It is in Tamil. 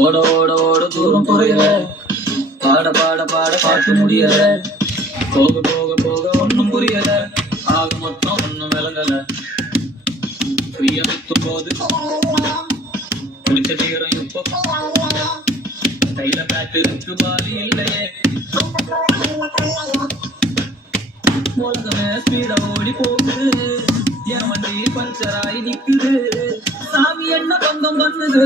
ஓட ஓட ஓட தூரம் குறையல, பாட பாட பாட பாட்டு முடியல, போக போக போக ஒண்ணும் புரியல, ஆக மொத்தம் ஒண்ணும் விளங்கல. ஃப்ரீயா விற்கும் போது குடிச்ச தீரம் இப்போ கையில பேட்டு இருக்கு பாலி இல்லையே. உலகமே ஸ்பீட ஓடி போகுது, என் வண்டி பஞ்சராய் நிக்குது, சாமி என்ன பங்கம் பண்ணுது.